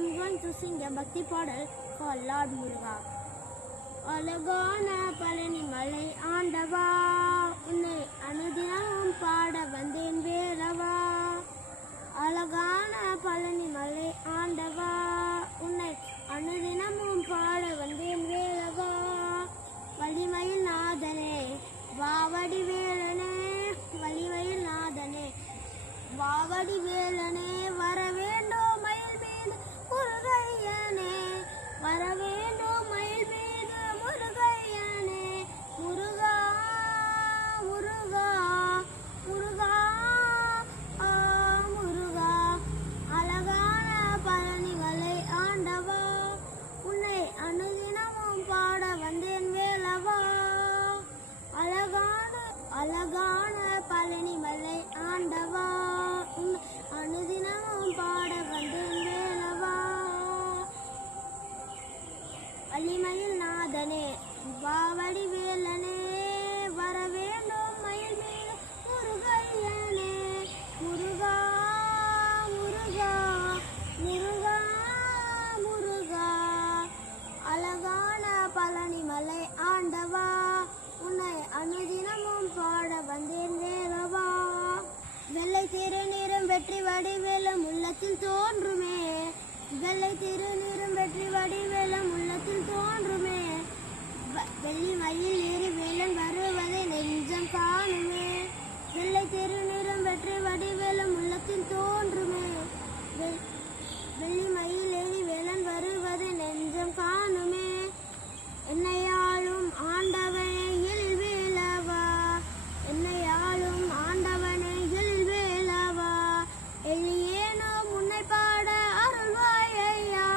am going to sing a Bhakti Padal called Lord Muruga. அழகான பழனி மலை ஆண்டவா, உன்னை அனுதினமும் பாட வந்தேன் வேலவா. அழகான பழனி மலை ஆண்டவா, உன்னை அனுதினமும் பாட வந்தேன் வேலவா. வலிமையில் நாதனே வாவடி வேலனே, வலிமையில் நாதனே வாவடி வேலனே, வர வேண்டும் மயில் மீது முருகையனே, வர வேண்டும் மயில் மீது முருகையனே. முருகா முருகா முருகா முருகா, அழகான பழனி மலை ஆண்டவா, உன்னை அனுதினமும் பாட வந்தேன் வேலவா. அழகான பழனி மலை ஆண்டவா, உன்னை அனுதினமும் பாட வந்தேன் வேலவா. வலிமையில் நாதனே வாவடி வேலனே, வர வேண்டும் மயில் மீது முருகையனே. முருகா முருகா முருகா முருகா, அழகான பழனி மலை ஆண்டவா, உன்னை அனுதினமும் பாட வந்தேன் வேலவா. வெள்ளை திருநீரும் வெற்றி வடிவேலும் உள்ளத்தில் தோன்றுமே, வெள்ளை திருநீரும் வெற்றி வடிவேலும் உள்ளத்தில் தோன்றுமே. வெள்ளி மயில் ஏறி வேலன் வருவதை நெஞ்சம் காணுமே, வெள்ளை திருநீரும் வெற்றி வடிவேலும் உள்ளத்தில் தோன்றுமே. வெள்ளி மயில் ஏறி வேலன் வருவதை நெஞ்சம் காணுமே. என்னையாளும் ஆண்டவனே எழில் வேலவா, என்னையாளும் ஆண்டவனே எழில் வேலவா. எளியேனும் உன்னை பாட அருள்வாயையா,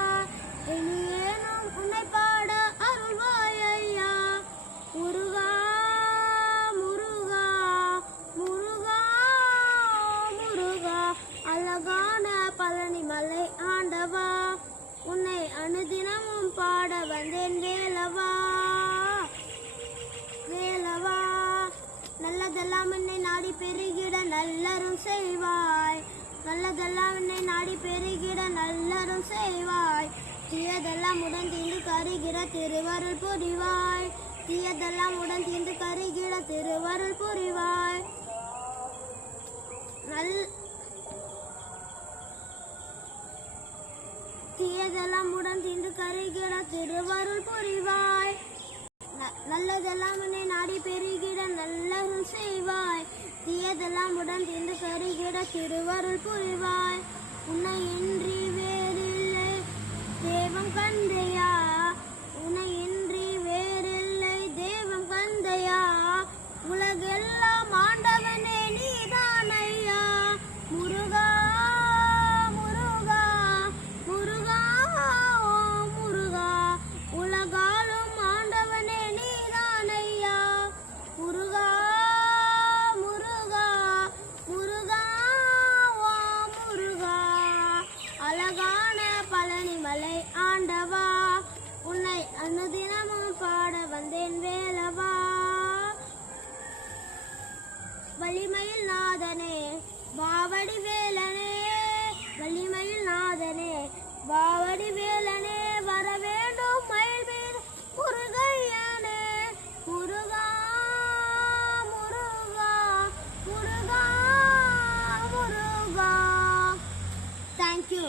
எளியேனும் உன்னை பாட அருள்வாயையா. முருகா முருகா முருகா முருகா, அழகான பழனி மலை ஆண்டவா, உன்னை அனுதினமும் பாட வந்தேன் வேலவா. வேலவா, நல்லதெல்லாம் என்னை நாடி பெருகிட நல்லரும் செய்வாய், நல்லதெல்லாம் என்னை நாடி பெருகிட நல்லரும் செய்வாய். தீயதெல்லாம் உடன் தீண்டு கருகிற திருவருள் புரிவாய், தீயதெல்லாம் உடன் தீண்டு கருகிற திருவருள் புரிவாய். தீயதெல்லாம் உடன் தீண்டு கருகிட திருவருள் புரிவாய். நல்லதெல்லாம் உன்னை நாடி பெருகிட நல்லரும் செய்வாய், தீயதெல்லாம் உடன் தீண்டு கருகிட திருவருள் புரிவாய். உன்னை இன்றி வேறில்லை தேவம் கந்தையா, உன்னை இன்றி வேறில்லை தேவம் கந்தையா. உலகெல்லாம் ஆண்டவனே நீதான் ஐயா. முருகா முருகா முருகா முருகா, உலகாலும் ஆண்டவனே நீதான் ஐயா. முருகா முருகா முருகா முருகா, அழகான பழனி மலை ஆண்டவா, உன்னை அனுதினமும் பாட வந்தேன் வேலவா. வலிமையில் நாதனே வாவடி வேலனே, வலிமையில் நாதனே வாவடி வேலனே, வர வேண்டும் மயில் மீது முருகையனே. முருகா முருகா முருகா முருகா. தேங்க்யூ.